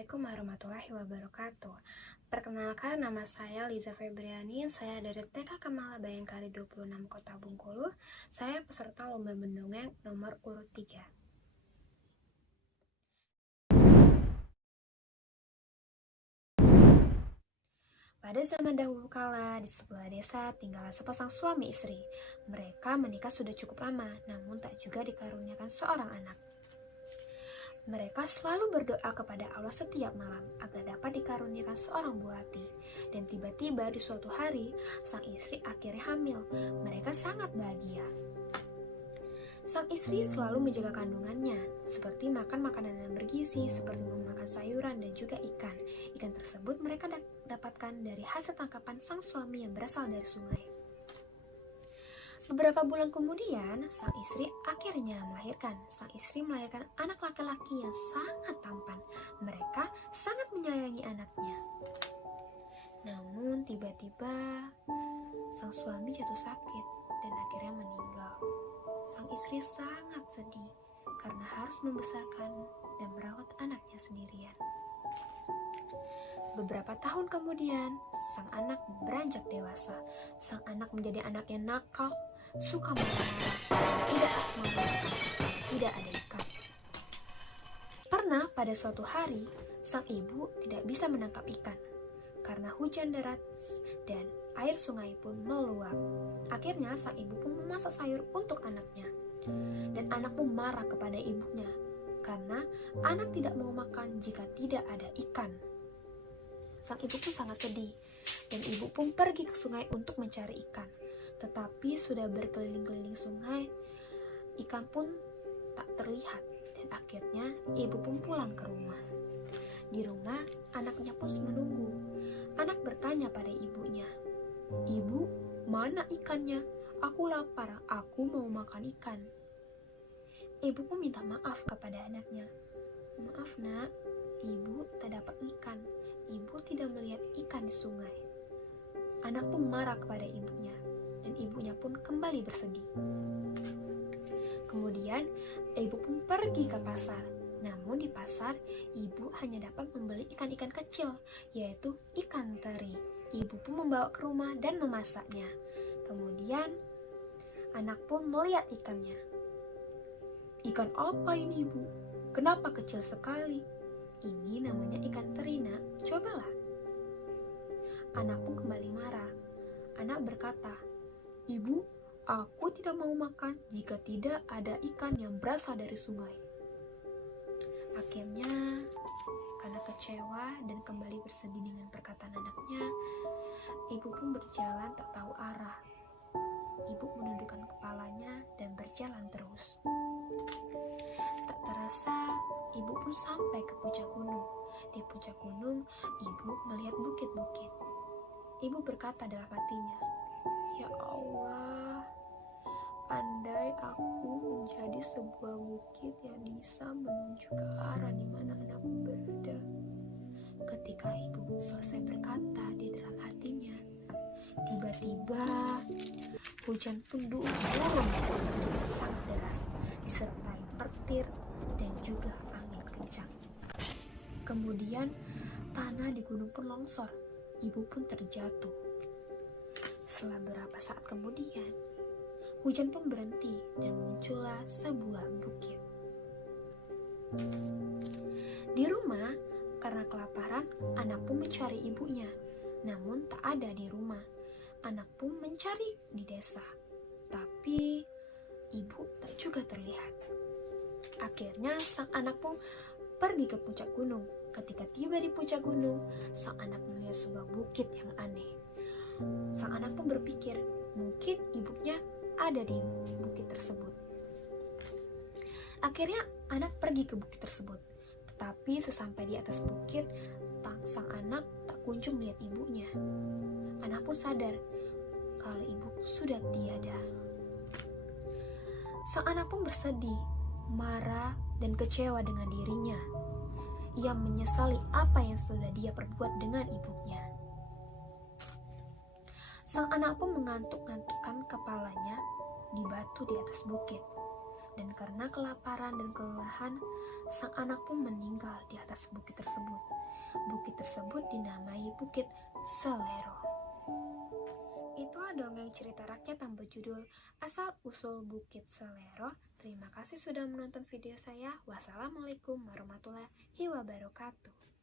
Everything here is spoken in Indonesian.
Assalamualaikum warahmatullahi wabarakatuh. Perkenalkan, nama saya Liza Febriani. Saya dari TK Kemala Bayangkari 26 Kota Bengkulu. Saya peserta lomba mendongeng nomor urut 3. Pada zaman dahulu kala, di sebuah desa tinggallah sepasang suami istri. Mereka menikah sudah cukup lama, namun tak juga dikaruniakan seorang anak. Mereka selalu berdoa kepada Allah setiap malam agar dapat dikaruniakan seorang buah hati. Dan tiba-tiba di suatu hari, sang istri akhirnya hamil. Mereka sangat bahagia. Sang istri selalu menjaga kandungannya, seperti makan makanan yang bergizi, seperti memakan sayuran dan juga ikan. Ikan tersebut mereka dapatkan dari hasil tangkapan sang suami yang berasal dari sungai. Beberapa bulan kemudian, sang istri akhirnya melahirkan. Sang istri melahirkan anak laki-laki yang sangat tampan. Mereka sangat menyayangi anaknya. Namun tiba-tiba sang suami jatuh sakit dan akhirnya meninggal. Sang istri sangat sedih karena harus membesarkan dan merawat anaknya sendirian. Beberapa tahun kemudian, sang anak beranjak dewasa. Sang anak menjadi anak yang nakal, suka marah-marah, tidak mau makan, tidak ada ikan. Pernah pada suatu hari, sang ibu tidak bisa menangkap ikan karena hujan deras dan air sungai pun meluap. Akhirnya sang ibu pun memasak sayur untuk anaknya. Dan anak pun marah kepada ibunya karena anak tidak mau makan jika tidak ada ikan. Sang ibu pun sangat sedih dan ibu pun pergi ke sungai untuk mencari ikan. Tetapi sudah berkeliling-keliling sungai, ikan pun tak terlihat dan akhirnya ibu pun pulang ke rumah. Di rumah, anaknya pun menunggu. Anak bertanya pada ibunya, "Ibu, mana ikannya? Aku lapar, aku mau makan ikan." Ibu pun minta maaf kepada anaknya. "Maaf nak, ibu tak dapat ikan. Ibu tidak melihat ikan di sungai." Anak pun marah kepada ibunya, dan ibunya pun kembali bersedih. Kemudian, ibu pun pergi ke pasar. Namun di pasar, ibu hanya dapat membeli ikan-ikan kecil, yaitu ikan teri. Ibu pun membawa ke rumah dan memasaknya. Kemudian, anak pun melihat ikannya. "Ikan apa ini, ibu? Kenapa kecil sekali?" "Ini namanya ikan teri, nak. Cobalah." Anak pun kembali marah. Anak berkata, "Ibu, aku tidak mau makan jika tidak ada ikan yang berasal dari sungai." Akhirnya, karena kecewa dan kembali bersedih dengan perkataan anaknya, ibu pun berjalan tak tahu arah. Ibu menundukkan kepalanya dan berjalan terus. Tak terasa, ibu pun sampai ke puncak gunung. Di puncak gunung, ibu melihat bukit-bukit. Ibu berkata dalam hatinya, "Ya Allah, andai aku menjadi sebuah bukit yang bisa menunjuk ke arah di mana anakku berada." Ketika ibu selesai berkata di dalam hatinya, tiba-tiba hujan pun turun dengan sangat deras, disertai petir dan juga angin kencang. Kemudian tanah di gunung pun longsor. Ibu pun terjatuh. Setelah beberapa saat kemudian, hujan pun berhenti dan muncullah sebuah bukit. Di rumah, karena kelaparan, anak pun mencari ibunya. Namun tak ada di rumah. Anak pun mencari di desa. Tapi ibu tak juga terlihat. Akhirnya sang anak pun pergi ke puncak gunung. Ketika tiba di puncak gunung, sang anak melihat sebuah bukit yang aneh. Sang anak pun berpikir, mungkin ibunya ada di bukit tersebut. Akhirnya anak pergi ke bukit tersebut. Tetapi sesampai di atas bukit, sang anak tak kunjung melihat ibunya. Anak pun sadar kalau ibu sudah tiada. Sang anak pun bersedih, marah, dan kecewa dengan dirinya. Ia menyesali apa yang sudah dia perbuat dengan ibunya. Sang anak pun mengantuk-ngantukkan kepalanya di batu di atas bukit. Dan karena kelaparan dan kelelahan, sang anak pun meninggal di atas bukit tersebut. Bukit tersebut dinamai Bukit Selero. Itulah dongeng cerita rakyat yang berjudul Asal-usul Bukit Selero. Terima kasih sudah menonton video saya. Wassalamualaikum warahmatullahi wabarakatuh.